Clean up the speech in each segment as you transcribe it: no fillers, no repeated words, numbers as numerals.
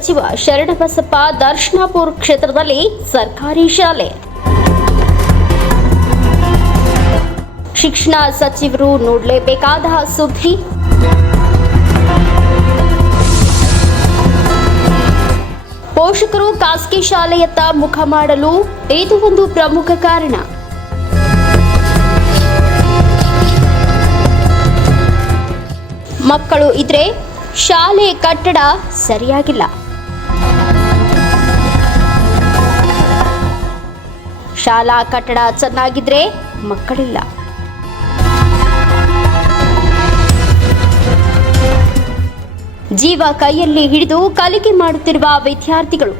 ಸಚಿವ ಶರಣಬಸಪ್ಪ ದರ್ಶನಾಪುರ ಕ್ಷೇತ್ರದಲ್ಲಿ ಸರ್ಕಾರಿ ಶಾಲೆ. ಶಿಕ್ಷಣ ಸಚಿವರು ನೋಡಲೇಬೇಕಾದ ಸುದ್ದಿ. ಪೋಷಕರು ಖಾಸಗಿ ಶಾಲೆಯತ್ತ ಮುಖ ಮಾಡಲು ಇದು ಒಂದು ಪ್ರಮುಖ ಕಾರಣ. ಮಕ್ಕಳು ಇದ್ರೆ ಶಾಲೆ ಕಟ್ಟಡ ಸರಿಯಾಗಿಲ್ಲ. ಶಾಲಾ ಕಟ್ಟಡ ಚೆನ್ನಾಗಿದ್ರೆ ಮಕ್ಕಳಿಲ್ಲ. ಜೀವ ಕೈಯಲ್ಲಿ ಹಿಡಿದು ಕಲಿಕೆ ಮಾಡುತ್ತಿರುವ ವಿದ್ಯಾರ್ಥಿಗಳು.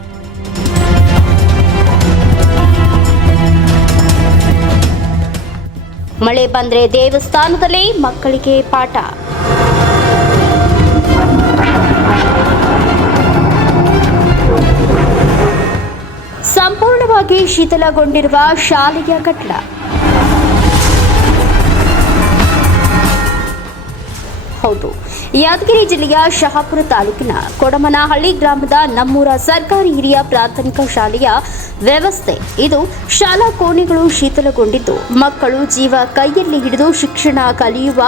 ಮಳೆ ಬಂದ್ರೆ ದೇವಸ್ಥಾನದಲ್ಲೇ ಮಕ್ಕಳಿಗೆ ಪಾಠ. ಸಂಪೂರ್ಣವಾಗಿ ಶಿಥಿಲಗೊಂಡಿರುವ ಶಾಲೆಯ ಕಟ್ಟಡ. ಹೌದು, ಯಾದಗಿರಿ ಜಿಲ್ಲೆಯ ಶಹಾಪುರ ತಾಲೂಕಿನ ಕೊಡಮನಹಳ್ಳಿ ಗ್ರಾಮದ ನಮ್ಮೂರ ಸರ್ಕಾರಿ ಹಿರಿಯ ಪ್ರಾಥಮಿಕ ಶಾಲೆಯ ವ್ಯವಸ್ಥೆ ಇದು. ಶಾಲಾ ಕೋಣೆಗಳು ಶಿಥಿಲಗೊಂಡಿದ್ದು ಮಕ್ಕಳು ಜೀವ ಕೈಯಲ್ಲಿ ಹಿಡಿದು ಶಿಕ್ಷಣ ಕಲಿಯುವ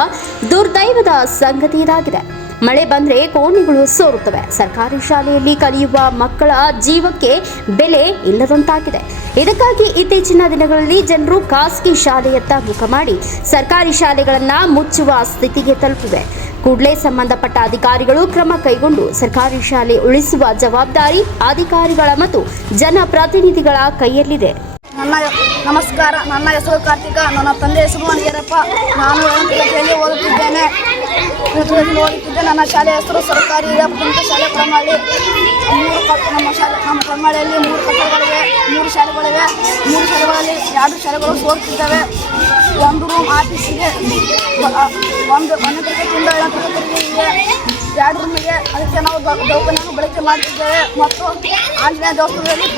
ದುರ್ದೈವದ ಸಂಗತಿ ಇದಾಗಿದೆ. ಮಳೆ ಬಂದರೆ ಕೋಣೆಗಳು ಸೋರುತ್ತವೆ. ಸರ್ಕಾರಿ ಶಾಲೆಯಲ್ಲಿ ಕಲಿಯುವ ಮಕ್ಕಳ ಜೀವಕ್ಕೆ ಬೆಲೆ ಇಲ್ಲದಂತಾಗಿದೆ. ಇದಕ್ಕಾಗಿ ಇತ್ತೀಚಿನ ದಿನಗಳಲ್ಲಿ ಜನರು ಖಾಸಗಿ ಶಾಲೆಯತ್ತ ಮುಖ ಮಾಡಿ ಸರ್ಕಾರಿ ಶಾಲೆಗಳನ್ನು ಮುಚ್ಚುವ ಸ್ಥಿತಿಗೆ ತಲುಪಿವೆ. ಕೂಡಲೇ ಸಂಬಂಧಪಟ್ಟ ಅಧಿಕಾರಿಗಳು ಕ್ರಮ ಕೈಗೊಂಡು ಸರ್ಕಾರಿ ಶಾಲೆ ಉಳಿಸುವ ಜವಾಬ್ದಾರಿ ಅಧಿಕಾರಿಗಳ ಮತ್ತು ಜನಪ್ರತಿನಿಧಿಗಳ ಕೈಯಲ್ಲಿದೆ. ನಮಸ್ಕಾರ. ನನ್ನ ಹೆಸರು ಕಾರ್ತಿಕ. ನನ್ನ ತಂದೆ ಹೆಸರು ಅನಿಯರಪ್ಪ. ನಾನು 8ನೇ ತರಗತಿಯಲ್ಲಿ ಓದುತ್ತಿದ್ದೇನೆ. ನನ್ನ ಶಾಲೆಯ ಹೆಸರು ಸರ್ಕಾರಿ ಹಿರಿಯ ಪ್ರಾಥಮಿಕ ಶಾಲೆ ಕೊಡಮನಹಳ್ಳಿ. ನಮ್ಮ ಕೊಡಮನಹಳ್ಳಿಯಲ್ಲಿ 3 ಕಟ್ಟಡಗಳಿವೆ, 3 ಶಾಲೆಗಳಿವೆ. 3 ಶಾಲೆಗಳಲ್ಲಿ 2 ಶಾಲೆಗಳು ಸೋರುತ್ತಿದ್ದಾವೆ. ಒಂದು ರೂಮ್ ಆಫೀಸಿಗೆ 1ನೇ ತರಗತಿಯಿಂದ 7ನೇ ತರಗತಿಗೆ ಇದೆ. 2 ರೂಮಿಗೆ. ಅದಕ್ಕೆ ನಾವು ದವಾಖಾನೆಯನ್ನು ಬಳಕೆ ಮಾಡುತ್ತಿದ್ದೇವೆ ಮತ್ತು ಆಂಜನೇಯ ದೇವಸ್ಥಾನದಲ್ಲಿ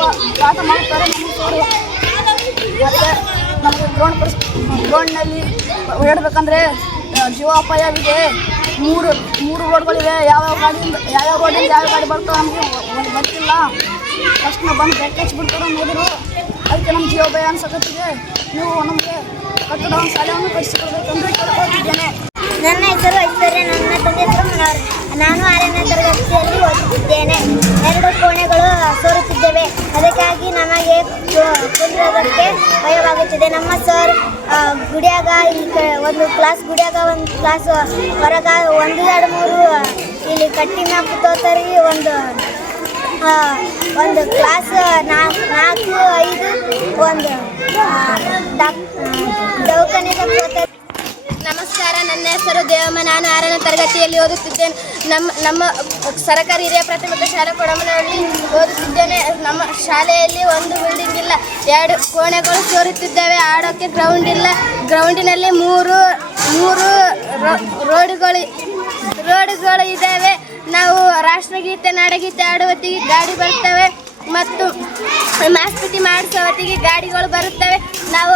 ಪಾಠ ಮಾಡುತ್ತಾರೆ. ಮತ್ತು ನಮಗೆ ಗ್ರೌಂಡ್ನಲ್ಲಿ ಓಡಾಡಬೇಕಂದ್ರೆ ಜೀವಾಪಾಯವಿದೆ. 3 ರೋಡ್ಗಳಿವೆ. ಯಾವ ರೋಡಿಂದ ಯಾವ ಗಾಡಿ ಬರ್ತೋ ನಮಗೆ ಗೊತ್ತಿಲ್ಲ. ತಕ್ಷಣ ಬಂದು ಬೆಟ್ಟ ಹಚ್ಚಿಬಿಡ್ತಾರೆ ನೋಡಿದ್ರು. ಅದಕ್ಕೆ ನಮ್ಮ ಜೀವಾಪಾಯ ಅನ್ಸಕತ್ತಿದೆ. ನೀವು ನಮಗೆ ಕಟ್ಟಡ ಶಾಲೆಯನ್ನು ಕಟ್ಟಿಸಿಕೊಡ್ಬೇಕಂದ್ರೆ ಕೇಳ್ಕೊಳ್ತಿದ್ದೇನೆ. ನನ್ನ ಹೆಸರು ಐಶ್ವರ್ಯ. ನನ್ನ ತಂದೆ ಹೆಸರು ಮನೋಹರ್. ನಾನು 6ನೇ ತರಗತಿಯಲ್ಲಿ ಓದುತ್ತಿದ್ದೇನೆ. 2 ಕೋಣೆಗಳು ಸೋರುತ್ತಿದ್ದೇವೆ. ಅದಕ್ಕಾಗಿ ನಮಗೆ ಕುಂದ್ರೋದಕ್ಕೆ ಭಯವಾಗುತ್ತಿದೆ. ನಮ್ಮ ಸರ್ ಗುಡಿಯಾಗ ಒಂದು ಕ್ಲಾಸ್ ಗುಡಿಯಾಗ, ಒಂದು ಕ್ಲಾಸ್ ಹೊರಗ, 1, 2, 3 ಇಲ್ಲಿ ಕಟ್ಟಿ ಮ್ಯಾಪ್ ತೋತಾರೆ. ಒಂದು ಕ್ಲಾಸ್ 4, 5 ಒಂದು ದವಾಖಾನೆಗೆ ತೋತಾರೆ. ನಮಸ್ಕಾರ. ನನ್ನ ಹೆಸರು ದೇವಮ್ಮ. ನಾನು 6ನೇ ತರಗತಿಯಲ್ಲಿ ಓದುತ್ತಿದ್ದೇನೆ. ನಮ್ಮ ಸರ್ಕಾರಿ ಹಿರಿಯ ಪ್ರಾಥಮಿಕ ಶಾಲೆ ಕೊಡಮನಹಳ್ಳಿ ಓದುತ್ತಿದ್ದೇನೆ. ನಮ್ಮ ಶಾಲೆಯಲ್ಲಿ ಒಂದು ಬಿಲ್ಡಿಂಗ್ ಇಲ್ಲ. 2 ಕೋಣೆಗಳು ಸೋರುತ್ತಿದ್ದಾವೆ. ಆಡೋಕ್ಕೆ ಗ್ರೌಂಡ್ ಇಲ್ಲ. ಗ್ರೌಂಡಿನಲ್ಲಿ 3 ರೋಡ್ಗಳು ಇದ್ದಾವೆ. ನಾವು ರಾಷ್ಟ್ರಗೀತೆ ನಾಡಗೀತೆ ಆಡುವ ಹೊತ್ತಿಗೆ ಗಾಡಿ ಬರ್ತವೆ ಮತ್ತು ಮಾಸ್ ಪಿಟಿ ಮಾಡಿಸೋ ಹೊತ್ತಿಗೆ ಗಾಡಿಗಳು ಬರುತ್ತವೆ. ನಾವು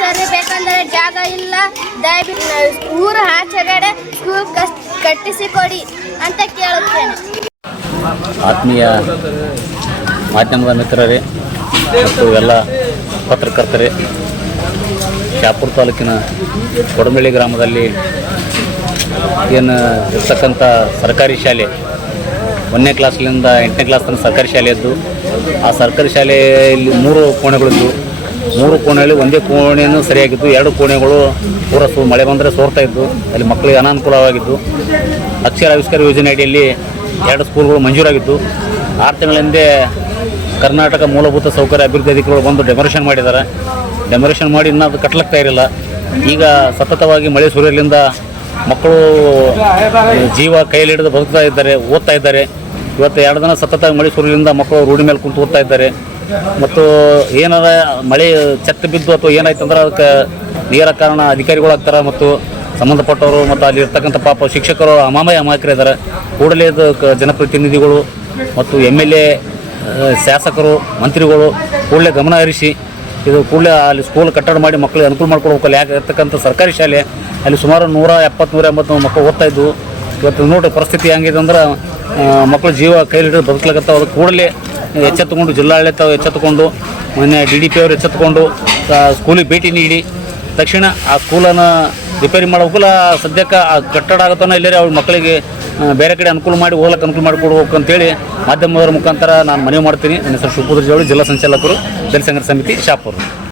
ಸರಿ ಬೇಕಂದರೆ ಜಾಗ ಇಲ್ಲ. ದಯವಿಟ್ಟು ಊರ ಆಚೆಗಡೆ ಸ್ಕೂಲ್ ಕಟ್ಟಿಸಿಕೊಡಿ ಅಂತ ಕೇಳುತ್ತೇನೆ. ಆತ್ಮೀಯ ಮಾಧ್ಯಮದ ಮಿತ್ರರೇ ಮತ್ತು ಎಲ್ಲ ಪತ್ರಕರ್ತರೇ, ಶಹಾಪುರ ತಾಲೂಕಿನ ಕೊಡಮನಹಳ್ಳಿ ಗ್ರಾಮದಲ್ಲಿ ಏನು ಇರ್ತಕ್ಕಂಥ ಸರ್ಕಾರಿ ಶಾಲೆ 1ನೇ ಕ್ಲಾಸ್ಲಿಂದ 8ನೇ ಕ್ಲಾಸ್ ತನಕ ಸರ್ಕಾರಿ ಶಾಲೆ ಇದ್ದು, ಆ ಸರ್ಕಾರಿ ಶಾಲೆಯಲ್ಲಿ 3 ಕೋಣೆಗಳಿದ್ದು, 3 ಕೋಣೆಯಲ್ಲಿ ಒಂದೇ ಕೋಣೆಯೂ ಸರಿಯಾಗಿದ್ದು, 2 ಕೋಣೆಗಳು ಪೂರ ಮಳೆ ಬಂದರೆ ಸೋರ್ತಾ ಇದ್ದು, ಅಲ್ಲಿ ಮಕ್ಕಳಿಗೆ ಅನಾನುಕೂಲವಾಗಿದ್ದು. ಅಕ್ಷರ ಆವಿಷ್ಕಾರ ಯೋಜನೆ ಅಡಿಯಲ್ಲಿ 2 ಸ್ಕೂಲ್ಗಳು ಮಂಜೂರಾಗಿದ್ದು, 6 ತಿಂಗಳ ಹಿಂದೆ ಕರ್ನಾಟಕ ಮೂಲಭೂತ ಸೌಕರ್ಯ ಅಭಿವೃದ್ಧಿ ಅಧಿಕಾರಿಗಳು ಬಂದು ಡೆಮೊರೇಷನ್ ಮಾಡಿದ್ದಾರೆ. ಡೆಮೊರೇಷನ್ ಮಾಡಿ ಇನ್ನೂ ಅದು ಕಟ್ಟಲಾಗ್ತಾ ಇರಲಿಲ್ಲ. ಈಗ ಸತತವಾಗಿ ಮಳೆ ಸುರಿಯೋದ್ರಿಂದ ಮಕ್ಕಳು ಜೀವ ಕೈಯಲ್ಲಿ ಹಿಡಿದು ಬದುಕ್ತಾ ಇದ್ದಾರೆ, ಓದ್ತಾ ಇದ್ದಾರೆ. ಇವತ್ತು 2 ದಿನ ಸತತ ಮಳೆ ಸುರಿಯೋದ್ರಿಂದ ಮಕ್ಕಳು ರೂಢಿ ಮೇಲೆ ಕುಂತು ಓದ್ತಾ ಇದ್ದಾರೆ. ಮತ್ತು ಏನಾರ ಮಳೆ ಚೆತ್ತ ಬಿದ್ದು ಅಥವಾ ಏನಾಯ್ತು ಅಂದ್ರೆ ಅದಕ್ಕೆ ನೇರ ಕಾರಣ ಅಧಿಕಾರಿಗಳಾಗ್ತಾರೆ ಮತ್ತು ಸಂಬಂಧಪಟ್ಟವರು ಮತ್ತು ಅಲ್ಲಿ ಇರ್ತಕ್ಕಂಥ ಪಾಪ ಶಿಕ್ಷಕರು ಅಮಾಯಕರಿದ್ದಾರೆ. ಕೂಡಲೇ ಇದು ಜನಪ್ರತಿನಿಧಿಗಳು ಮತ್ತು MLA, ಶಾಸಕರು, ಮಂತ್ರಿಗಳು ಕೂಡಲೇ ಗಮನ ಹರಿಸಿ ಇದು ಕೂಡಲೇ ಅಲ್ಲಿ ಸ್ಕೂಲ್ ಕಟ್ಟಡ ಮಾಡಿ ಮಕ್ಕಳಿಗೆ ಅನುಕೂಲ ಮಾಡ್ಕೊಡ್ಬೇಕು. ಅಲ್ಲಿ ಯಾಕೆ ಇರ್ತಕ್ಕಂಥ ಸರ್ಕಾರಿ ಶಾಲೆ ಅಲ್ಲಿ ಸುಮಾರು 170-180 ಮಕ್ಕಳು ಓದ್ತಾ ಇದ್ದು. ಇವತ್ತು ನೋಡ್ರಿ ಪರಿಸ್ಥಿತಿ ಹೆಂಗಿದೆ ಅಂದ್ರೆ ಮಕ್ಕಳು ಜೀವ ಕೈಲಿ ಹಿಡಿದು ಬದುಕಲಾಗತ್ತಾವ. ಅದು ಕೂಡಲೇ ಎಚ್ಚೆತ್ತುಕೊಂಡು ಜಿಲ್ಲಾಡಳಿತ ಎಚ್ಚೆತ್ತುಕೊಂಡು ಮೊನ್ನೆ DDP ಅವರು ಎಚ್ಚೆತ್ತುಕೊಂಡು ಸ್ಕೂಲಿಗೆ ಭೇಟಿ ನೀಡಿ ತಕ್ಷಣ ಆ ಸ್ಕೂಲನ್ನು ರಿಪೇರಿ ಮಾಡೋಕ್ಕಲ್ಲ ಸದ್ಯಕ್ಕೆ ಆ ಕಟ್ಟಡ ಆಗುತ್ತಾನೋ ಇಲ್ಲೇ ಅವ್ರ ಮಕ್ಕಳಿಗೆ ಬೇರೆ ಕಡೆ ಅನುಕೂಲ ಮಾಡಿ ಹೋಗ್ಲಿಕ್ಕೆ ಅನುಕೂಲ ಮಾಡಿಕೊಡ್ಬೇಕು ಅಂತೇಳಿ ಮಾಧ್ಯಮದವರ ಮುಖಾಂತರ ನಾನು ಮನವಿ ಮಾಡ್ತೀನಿ. ನನ್ನ ಹೆಸರು ಶಿವಪುತ್ರ ಜೋಳಿ, ಜಿಲ್ಲಾ ಸಂಚಾಲಕರು ದಲಿತ ಸಂಘರ್ಷ ಸಮಿತಿ ಶಾಪುರ.